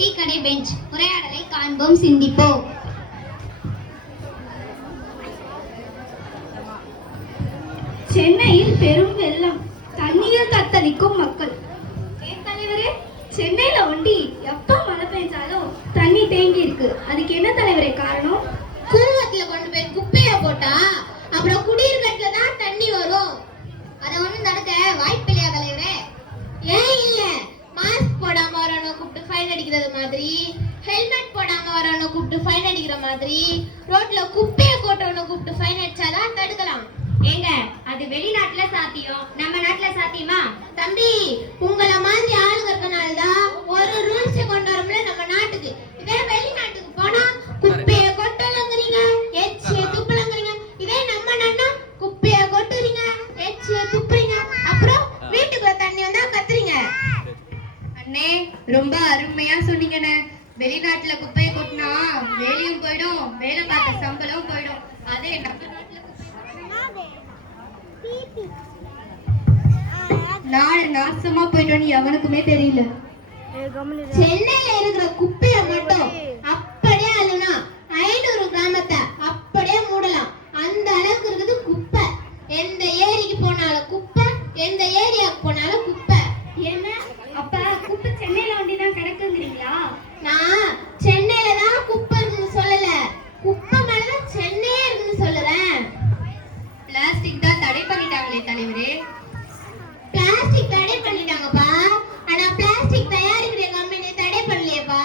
Tea கடை bench உரையாடலை காண்போம், சிந்திப்போம். சென்னையில் பெரும் வெள்ளம், தண்ணீர் தத்தளிக்கும் மக்கள். தலைவரே, சென்னையில ஒண்டி எப்ப மழை பெய்ஞ்சாலும் தண்ணி தேங்கி இருக்கு. அதுக்கு என்ன தலைவரே காரணம்? கூவத்துல கொண்டு போய் குப்பைய போட்டா அப்புறம் குடியிருக்கட்டுல தான் தண்ணி வரும். அதை ஒண்ணும் தடுக்க வாய்ப்பு இல்லையா தலைவரே? ஏன் இல்ல, மாஸ்க் போடாம வரணும் கூப்பிட்டு ஃபைன் அடிக்கிறது மாதிரி, ஹெல்மெட் போடாம வரணும் கூப்பிட்டு ஃபைன் அடிக்கிற மாதிரி, ரோட்ல குப்பைய போட்டவன கூப்பிட்டு ஃபைன் அடிச்சாதான் தடுக்கலாம். ஏங்க, அது வெளிநாட்டுல சாத்தியம், நம்ம நாட்டுல சாத்தியமா? தம்பி, உங்கள மாதிரி ஆளுங்க இருக்கனாலதான் ஒரு ரூல்ஸ் கொண்டு வரோம்ல நம்ம நாட்டுக்கு. இதே வெளிநாட்டுக்கு போனா குப்பைய கொட்டலங்கிறீங்க, எச்சிய துப்பலங்கிறீங்க. இதே நம்ம நாட்டுனா குப்பைய கொட்டுறீங்க, எச்சிய துப்புறீங்க, அப்புறம் வீட்டுக்குள்ள தண்ணி வந்தா கத்துறீங்க. அண்ணே, ரொம்ப அருமையா சொன்னீங்கண்ணே. வெளிநாட்டுல குப்பையை கொட்டினா வேலையும் போயிடும், வேலை பார்த்த சம்பளம் போயிடும். அதே நம்ம நாட்டுல நாடு நாசமா போயிட்டோன்னு எவனுக்குமே தெரியல. சென்னையில இருக்கிற குப்பைய மட்டும் அப்படியே அழுனா 500 கிராமத்தை அப்படியே மூடலாம். அந்த அளவுக்கு இருக்குது குப்பை. எந்த ஏரிக்கு போனாலும் குப்பை, எந்த ஏரியாவுக்கு போனாலும் குப்பை. என்ன அப்ப குப்பை சென்னையில ஒண்டிதான் கிடக்குங்கிறீங்களா? நான் சென்னையில தான் குப்பை இருக்குன்னு சொல்லல, குப்பை மேலதான் சென்னையே இருக்குன்னு சொல்லுறேன். பிளாஸ்டிக் தான் தடை பண்ணிட்டாங்களே தலைவரே. பிளாஸ்டிக் தடை பண்ணிட்டாங்கப்பா, ஆனா பிளாஸ்டிக் தயாரிக்கிற கம்பெனி தடை பண்ணலையேப்பா.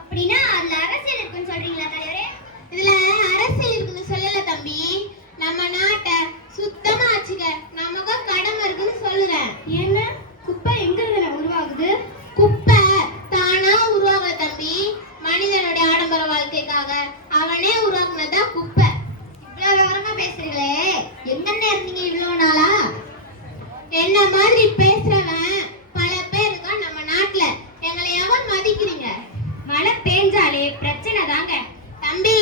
அப்படின்னா அதுல அரசியல் இருக்குன்னு சொல்றீங்களா தலைவரே? இதுல அரசியல் இருக்குன்னு சொல்லல தம்பி, நம்ம நாட்டை சுத்தமா வச்சுக்க நமக்கு கடமை இருக்குன்னு சொல்லுறேன். என்ன குப்பை எங்க இருந்து உருவாகுது? குப்பை தானா உருவாகல தம்பி, மனிதனுடைய ஆடம்பர வாழ்க்கைக்காக அவனே உருவாக்குனதா குப்பை. இவ்வளவு விவரமா பேசுறீங்களே, எங்கன்னு இருந்தீங்க இவ்வளவு நாளா? என்ன மாதிரி பேசுறவன் பல பேர் இருக்கா நம்ம நாட்டுல. எங்களை எவன் மதிக்கிறீங்க? மழை பெஞ்சாலே பிரச்சனை தாங்க. தம்பி,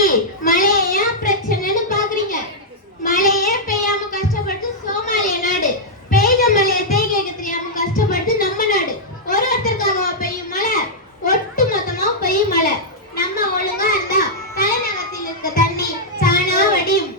மழையை ஏன் பிரச்சனைன்னு பாக்குறீங்க? மழையே பெய்யாம கஷ்டப்பட்டு சோமாலிய நாடு, பெய்த மழையை தேய்க்க தெரியாம கஷ்டப்பட்டு நம்ம நாடு. ஒருத்தருக்காக பெய்யும் மழை, ஒட்டு மொத்தமா பெய்யும் மழை. நம்ம ஒழுங்கா இருந்தா தலைநகரத்தில் இருக்க தண்ணி சாணா வடியும்.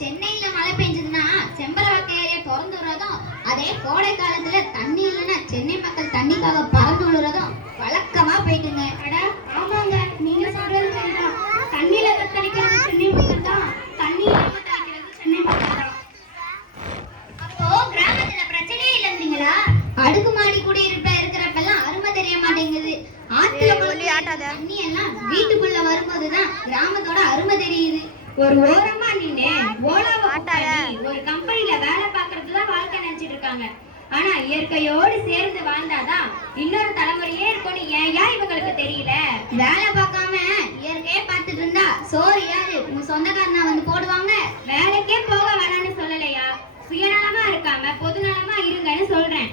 சென்னையில மழை பெஞ்சதுன்னா செம்பரவாக்க ஏரியா திறந்து விடுறதும், அதே கோடை காலத்துல தண்ணி இல்லைன்னா சென்னை மக்கள் தண்ணிக்காக பறந்து விடுறதும் வழக்கமா போயிட்டுங்க. அட ஆமாங்க, நீங்க சொல்றது சரிதான். தண்ணியில தத்தளிக்கிறது சென்னை மக்கள் தான், தண்ணியில தத்தளிக்கிறது சென்னை மக்கள் தான். அப்போ கிராமத்துல பிரச்சனையே இல்லைங்களா? அடுக்குமாடி குடியிருப்ப இருக்கிறப்பெல்லாம் அருமை தெரிய மாட்டேங்குது. ஆத்துல தண்ணி எல்லாம் வீட்டுக்குள்ள வரும்போதுதான் கிராமத்தோட அருமை தெரியுது. ஒரு ஓரமா நின்னு ஒரு கம்பெனில வேலை பார்க்கறதுதான் வாழ்க்கை நினைச்சிட்டு இருக்காங்க. ஆனா இயற்கையோடு சேர்ந்து வாழ்ந்தாதான் இன்னொரு தலைமுறையே இருக்கும்னு ஏன் இவங்களுக்கு தெரியல? வேலை பார்க்காம இயற்கையே பார்த்துட்டு இருந்தா சோறு யாரு? உங்க சொந்தக்காரனா வந்து போடுவாங்க? வேலைக்கே போக வேணாம்னு சொல்லலையா, சுயநலமா இருக்காம பொதுநலமா இருங்கன்னு சொல்றேன்.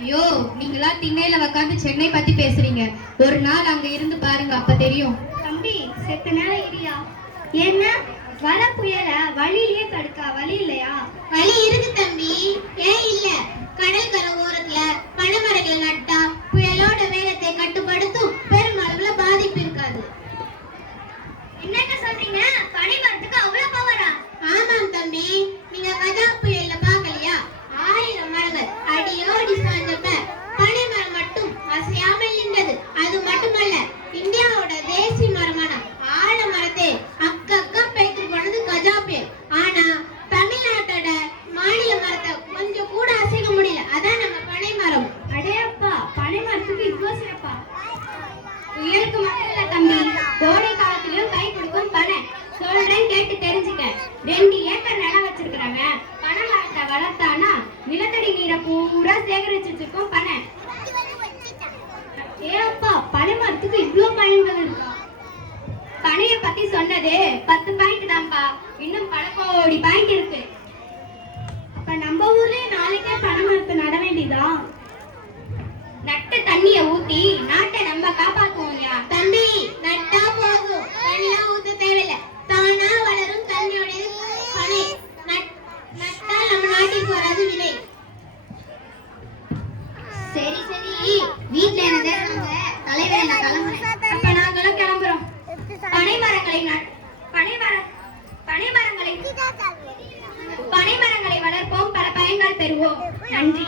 ஐயோ, நீங்களா திண்ணையில உட்காந்து சென்னை பத்தி பேசுறீங்க. ஒரு நாள் அங்க இருந்து பாருங்க, அப்ப தெரியும். தம்பி, செத்த நேரம் இரியா. என்ன வள புயல வழியிலேயே தடுக்கா வழி இல்லையா? வழி இருக்கு தம்பி, ஏன் இல்ல? கடற்கரை ஓரத்துல பனைமரங்களை நட்டா புயலோட வேகத்தை கட்டுப்படுத்தும், பெருமளவுல பாதிப்பு இருக்காது. என்னங்க சொல்றீங்க? பனைமரத்துக்கு அவ்வளவு பவரா? ஆமாம் தம்பி, நீங்க கஜா புயல்ல பாக்கலையா? 1000 மரங்கள் அடியோடி சாய்ந்தப்ப பனைமரம் மட்டும் அசையாமல் நின்றது. அது மட்டுமல்ல, இந்தியாவோட தேசிய மரமான ஆலமரத்தை அக்கா பேத்து போனது கஜா புயல். ஆனா தமிழ்நாட்டோட மாநில மரத்தை கொஞ்சம் கூட அசைக்க முடியல. அதான் நம்ம பனை மரம். அடையப்பா, பனை மரத்துக்கு இவ்வளவு சிறப்பா? புயலுக்கு மட்டும் இல்ல தம்பி, கோடை காலத்திலும் கை கொடுக்கும் பனை. சொல்றேன், கேட்டு தெரிஞ்சுக்க. 2 ஏக்கர் நிலம் வச்சிருக்கிறாங்க. பனை மரத்தை வளர்த்தானா நிலத்தடி நீரை பூரா சேகரிச்சு வச்சிருக்கோம் பனை. ஏப்பா, பனை மரத்துக்கு இவ்வளவு பயன்கள் இருக்கா? பனைய பத்தி சொன்னது 10 பாயிண்ட் தான்ப்பா, இன்னும் பல கோடி பாயிண்ட் இருக்கு. அப்ப நம்ம ஊர்லயே நாளைக்கே பனை மரத்தை நட வேண்டியதா? நட்ட தண்ணிய ஊத்தி நாட்டை நம்ம காப்பாத்துவோம்யா. தம்பி, நட்டா போகும், தண்ணிலாம் ஊத்த தேவையில்ல, தானா வளரும் தண்ணியோட பனை. நட்டா நம்ம நாட்டுக்கு வராது விலை. சரி சரி, வீட்டுல என்னது சரி நான் கிளம்புறேன். அப்ப நாங்களும் கிளம்புறோம். பனைமரங்களை வளர்ப்போம், பல பயன்கள் பெறுவோம். நன்றி.